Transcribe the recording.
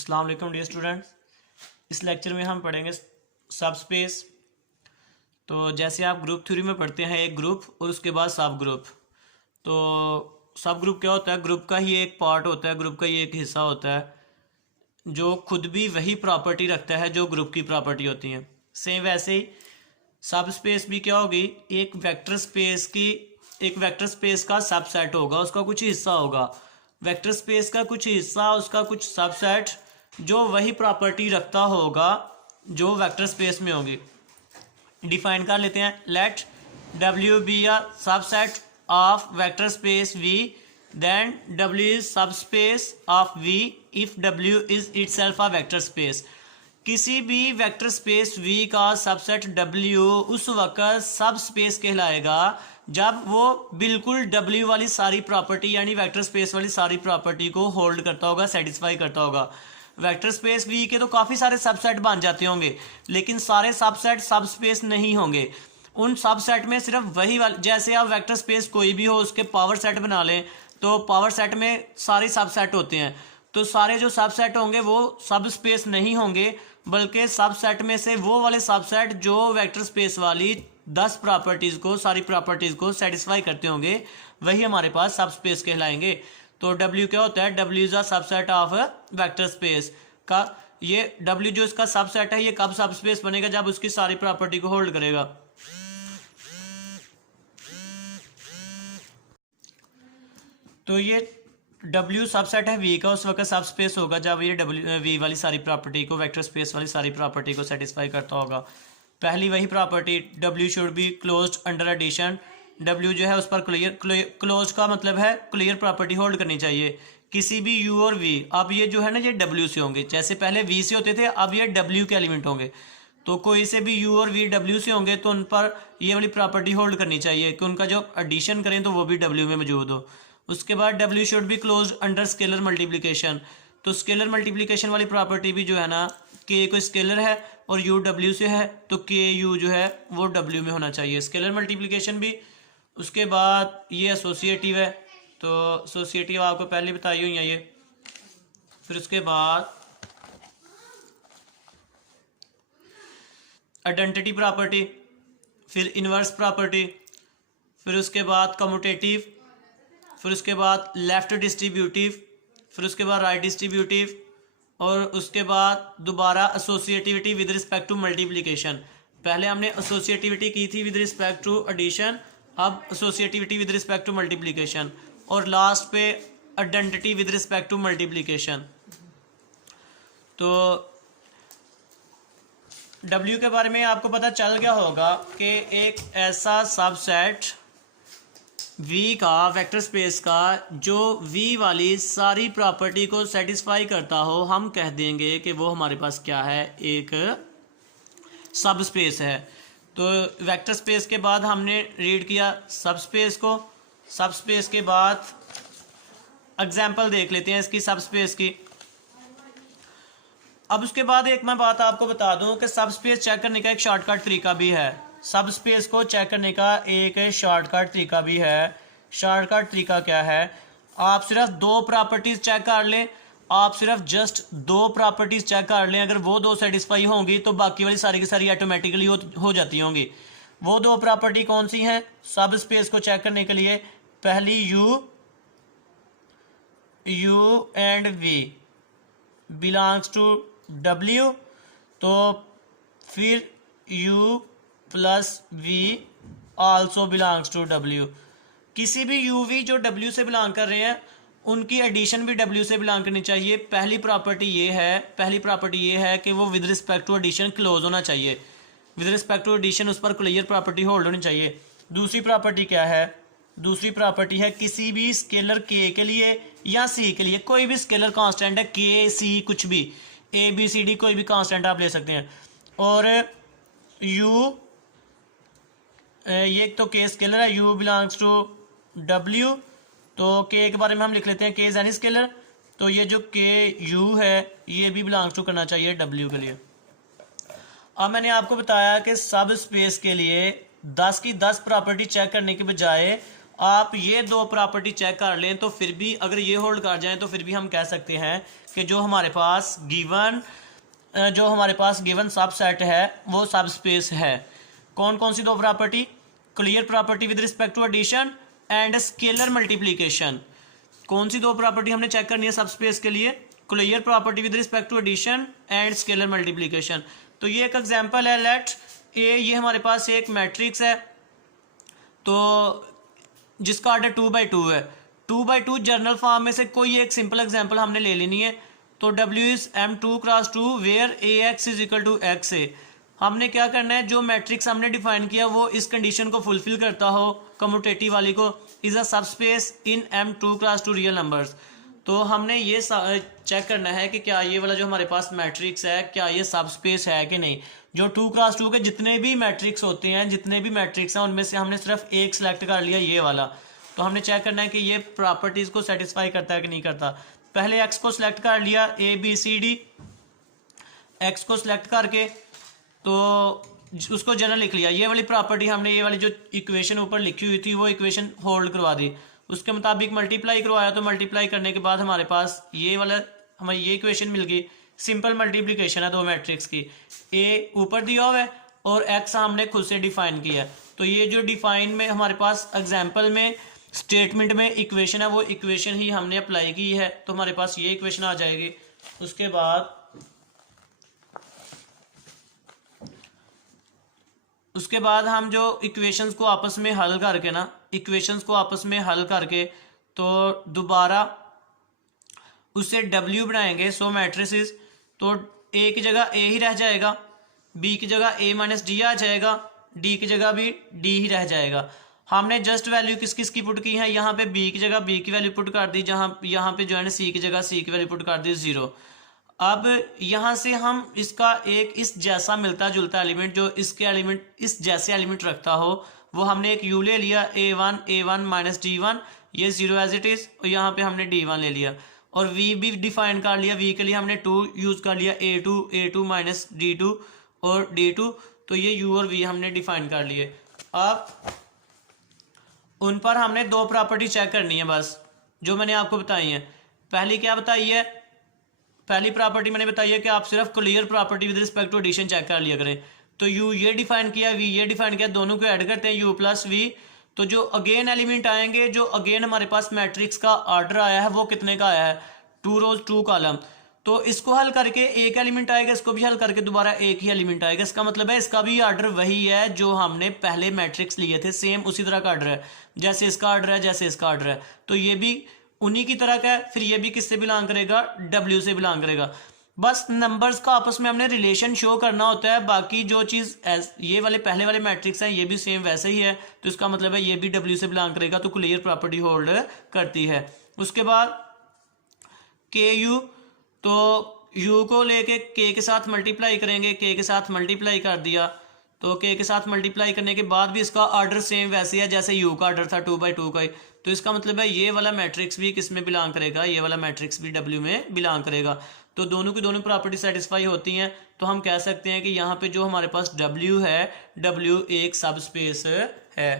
अस्सलाम वालेकुम dear students. इस लेक्चर में हम पढ़ेंगे सब स्पेस। तो जैसे आप ग्रुप थ्योरी में पढ़ते हैं एक ग्रुप और उसके बाद सब ग्रुप। तो सब ग्रुप क्या होता है? ग्रुप का ही एक पार्ट होता है, ग्रुप का ही एक हिस्सा होता है जो खुद भी वही प्रॉपर्टी रखता है जो ग्रुप की प्रॉपर्टी होती है। सेम वैसे ही सब स्पेस भी क्या होगी? एक वेक्टर स्पेस का सबसेट होगा, उसका कुछ हिस्सा होगा। वेक्टर स्पेस का कुछ हिस्सा, उसका कुछ सबसेट जो वही प्रॉपर्टी रखता होगा जो वेक्टर स्पेस में होगी। डिफाइन कर लेते हैं। Let W be a subset of vector space V, then W is subspace of V if W is itself a vector space. किसी भी वेक्टर स्पेस V का सबसेट W उस वक्त सब स्पेस कहलाएगा जब वो बिल्कुल W वाली सारी प्रॉपर्टी यानी वेक्टर स्पेस वाली सारी प्रॉपर्टी को होल्ड करता होगा, सेटिस्फाई करता होगा। वेक्टर स्पेस V के तो काफ़ी सारे सबसेट बन जाते होंगे, लेकिन सारे सबसेट सब स्पेस नहीं होंगे। उन सबसेट में सिर्फ वही वाले, जैसे आप वेक्टर स्पेस कोई भी हो उसके पावर सेट बना लें तो पावर सेट में सारे सबसेट होते हैं। तो सारे जो सबसेट होंगे वो सब स्पेस नहीं होंगे, बल्कि सबसेट में से वो वाले सबसेट जो वेक्टर स्पेस वाली 10 प्रॉपर्टीज़ को, सारी प्रॉपर्टीज़ को सेटिस्फाई करते होंगे, वही हमारे पास सब स्पेस कहलाएंगे। तो W क्या होता है? W is a subset of vector space का। ये W जो इसका सबसेट है ये कब सब स्पेस बनेगा? जब उसकी सारी प्रॉपर्टी को होल्ड करेगा। तो ये W सबसेट है V का, उस वक्त सब स्पेस होगा जब ये V वाली सारी प्रॉपर्टी को, वेक्टर स्पेस वाली सारी प्रॉपर्टी को सेटिस्फाई करता होगा। पहली वही property W should be closed under addition. W जो है उस पर क्लोज का मतलब है क्लियर प्रॉपर्टी होल्ड करनी चाहिए। किसी भी U और V, अब ये जो है ना ये W से होंगे, जैसे पहले V से होते थे अब ये W के एलिमेंट होंगे। तो कोई से भी U और V W से होंगे तो उन पर ये वाली प्रॉपर्टी होल्ड करनी चाहिए कि उनका जो एडिशन करें तो वो भी W में मौजूद हो। उसके बाद W should be close under scalar multiplication. तो स्केलर मल्टीप्लिकेशन वाली प्रॉपर्टी भी जो है ना, K कोई स्केलर है और U W से है तो K U जो है वो W में होना चाहिए, स्केलर मल्टीप्लिकेशन भी। उसके बाद ये एसोसिएटिव है, तो एसोसिएटिव आपको पहले बताई हुई है ये। फिर उसके बाद आइडेंटिटी प्रॉपर्टी, फिर इन्वर्स प्रॉपर्टी, फिर उसके बाद कम्यूटेटिव, फिर उसके बाद लेफ्ट डिस्ट्रीब्यूटिव, फिर उसके बाद राइट डिस्ट्रीब्यूटिव, और उसके बाद दोबारा associativity with respect to multiplication. पहले हमने एसोसिएटिविटी की थी विद रिस्पेक्ट टू एडिशन, अब associativity with respect to multiplication, और लास्ट पे identity with respect to multiplication. तो W के बारे में आपको पता चल गया होगा कि एक ऐसा सबसेट V का, वेक्टर स्पेस का, जो V वाली सारी प्रॉपर्टी को सेटिस्फाई करता हो, हम कह देंगे कि वो हमारे पास क्या है? एक सब स्पेस है। तो वेक्टर स्पेस के बाद हमने रीड किया सब स्पेस को। सब स्पेस के बाद एग्जाम्पल देख लेते हैं इसकी, सब स्पेस की। अब उसके बाद एक मैं बात आपको बता दूं कि सब स्पेस चेक करने का एक शॉर्टकट तरीका भी है। सब स्पेस को चेक करने का एक शॉर्टकट तरीका भी है। शॉर्टकट तरीका क्या है? आप सिर्फ दो प्रॉपर्टीज चेक कर लें, आप सिर्फ जस्ट दो प्रॉपर्टीज चेक कर लें। अगर वो दो सेटिस्फाई होंगी तो बाकी वाली सारी की सारी ऑटोमेटिकली हो जाती होंगी। वो दो प्रॉपर्टी कौन सी हैं सब स्पेस को चेक करने के लिए? पहली U and V belongs to W, तो फिर U plus V also belongs to W। किसी भी UV जो W से बिलोंग कर रहे हैं उनकी एडिशन भी W से बिलोंग करनी चाहिए। पहली प्रॉपर्टी ये है कि वो with respect to addition close होना चाहिए, विद रिस्पेक्ट टू एडिशन उस पर क्लियर प्रॉपर्टी होल्ड होनी चाहिए। दूसरी प्रॉपर्टी क्या है? दूसरी प्रॉपर्टी है किसी भी स्केलर K के लिए या C के लिए, कोई भी स्केलर कांस्टेंट है, K C कुछ भी, A B C D कोई भी कांस्टेंट आप ले सकते हैं। और U, ये तो K स्केलर है, U बिलोंग्स टू W, तो K के बारे में हम लिख लेते हैं K इज एनी स्केलर, तो ये जो K U है ये भी बिलोंग्स टू करना चाहिए W के लिए। अब मैंने आपको बताया कि सब स्पेस के लिए 10 की 10 प्रॉपर्टी चेक करने के बजाय आप ये दो प्रॉपर्टी चेक कर लें तो फिर भी, अगर ये होल्ड कर जाएं तो फिर भी हम कह सकते हैं कि जो हमारे पास गिवन सबसेट है वो सब स्पेस है। कौन कौन सी दो property? Clear property with respect to addition and scalar multiplication. कौन सी दो प्रॉपर्टी हमने चेक करनी है सब स्पेस के लिए? Clear property with respect to addition and scalar multiplication. तो ये एक एग्जांपल है, लेट ए, ये हमारे पास एक मैट्रिक्स है तो जिसका ऑर्डर 2x2 है। 2x2 जर्नल फॉर्म में से कोई एक सिंपल एग्जांपल हमने ले लेनी है। तो W is M2 cross 2 where AX is equal to XA। हमने क्या करना है, जो मैट्रिक्स हमने डिफाइन किया वो इस कंडीशन को फुलफिल करता हो, कम्यूटेटिव वाली को, is a subspace in M2 cross 2 real numbers. तो हमने ये चेक करना है कि क्या ये वाला जो हमारे पास मैट्रिक्स है क्या ये सबस्पेस है कि नहीं। जो 2 क्रॉस 2 के जितने भी मैट्रिक्स होते हैं, जितने भी मैट्रिक्स हैं, उनमें से हमने सिर्फ एक सिलेक्ट कर लिया, ये वाला। तो हमने चेक करना है कि ये प्रॉपर्टीज़ को सेटिस्फाई करता है कि नहीं करता। पहले एक्स को सिलेक्ट कर लिया, ABCD, एक्स को सिलेक्ट करके तो उसको जनरल लिख लिया। ये वाली प्रॉपर्टी हमने, ये वाली जो इक्वेशन ऊपर लिखी हुई थी वो इक्वेशन होल्ड करवा दी, उसके मुताबिक मल्टीप्लाई करवाया। तो मल्टीप्लाई करने के बाद हमारे पास ये वाला, हमें ये इक्वेशन मिल गई। सिंपल मल्टीप्लिकेशन है दो मैट्रिक्स की। ए ऊपर दिया हुआ है और एक्स हमने खुद से डिफाइन किया है। तो ये जो डिफाइन में हमारे पास एग्जाम्पल में स्टेटमेंट में इक्वेशन है वो इक्वेशन ही हमने अप्लाई की है, तो हमारे पास ये इक्वेशन आ जाएगी। उसके बाद हम जो इक्वेशंस को आपस में हल करके ना, इक्वेशंस को आपस में हल करके तो दोबारा उससे W बनाएंगे। सो मैट्रिसेस, तो A की जगह A ही रह जाएगा, B की जगह A माइनस D आ जाएगा, D की जगह भी D ही रह जाएगा। हमने जस्ट वैल्यू किस किस की पुट की है, यहाँ पे B की जगह B की वैल्यू पुट कर दी, यहाँ पे जो है ना C की जगह C की वैल्यू पुट कर दी 0। अब यहाँ से हम इसका एक इस जैसा मिलता जुलता एलिमेंट, जो इसके एलिमेंट इस जैसे एलिमेंट रखता हो, वो हमने एक U ले लिया, A1 माइनस D1, ये 0 एज इट इज, और यहाँ पे हमने D1 ले लिया। और V भी डिफाइन कर लिया, V के लिए हमने 2 यूज कर लिया, A2 माइनस D2 और D2। तो ये U और V हमने डिफाइन कर लिए। अब उन पर हमने दो प्रॉपर्टी चेक करनी है बस, जो मैंने आपको बताई है। पहली क्या बताई है? पहली प्रॉपर्टी मैंने बताई है कि आप सिर्फ clear property with respect to addition check कर लिया करें। तो U ये डिफाइन किया, V ये डिफाइन किया, दोनों को ऐड करते हैं U प्लस V। तो जो अगेन एलिमेंट आएंगे, जो अगेन हमारे पास मैट्रिक्स का ऑर्डर आया है वो कितने का आया है? 2 रोज 2 कॉलम। तो इसको हल करके एक एलिमेंट आएगा, इसको भी हल करके दोबारा एक ही एलिमेंट आएगा। इसका मतलब है इसका भी ऑर्डर वही है जो हमने पहले मैट्रिक्स लिए थे, सेम उसी तरह का ऑर्डर है, जैसे इसका ऑर्डर है, जैसे इसका ऑर्डर है। तो ये भी उन्हीं की तरह का है। फिर ये भी किससे बिलोंग करेगा? W से बिलोंग करेगा। बस नंबर्स का आपस में हमने रिलेशन शो करना होता है, बाकी जो चीज़ ये वाले पहले वाले मैट्रिक्स हैं ये भी सेम वैसे ही है, तो इसका मतलब है ये भी W से बिलोंग करेगा, तो क्लियर प्रॉपर्टी होल्ड करती है। उसके बाद KU, तो U को लेके K के साथ मल्टीप्लाई करेंगे, K के साथ मल्टीप्लाई कर दिया, तो K के साथ मल्टीप्लाई करने के बाद भी इसका ऑर्डर सेम वैसे है जैसे U का ऑर्डर था 2x2 का ही। तो इसका मतलब है ये वाला मैट्रिक्स भी किस में बिलोंग करेगा? ये वाला मैट्रिक्स भी W में बिलोंग करेगा। तो दोनों की दोनों प्रॉपर्टी सेटिस्फाई होती हैं। तो हम कह सकते हैं कि यहाँ पे जो हमारे पास W है, W एक सब स्पेस है।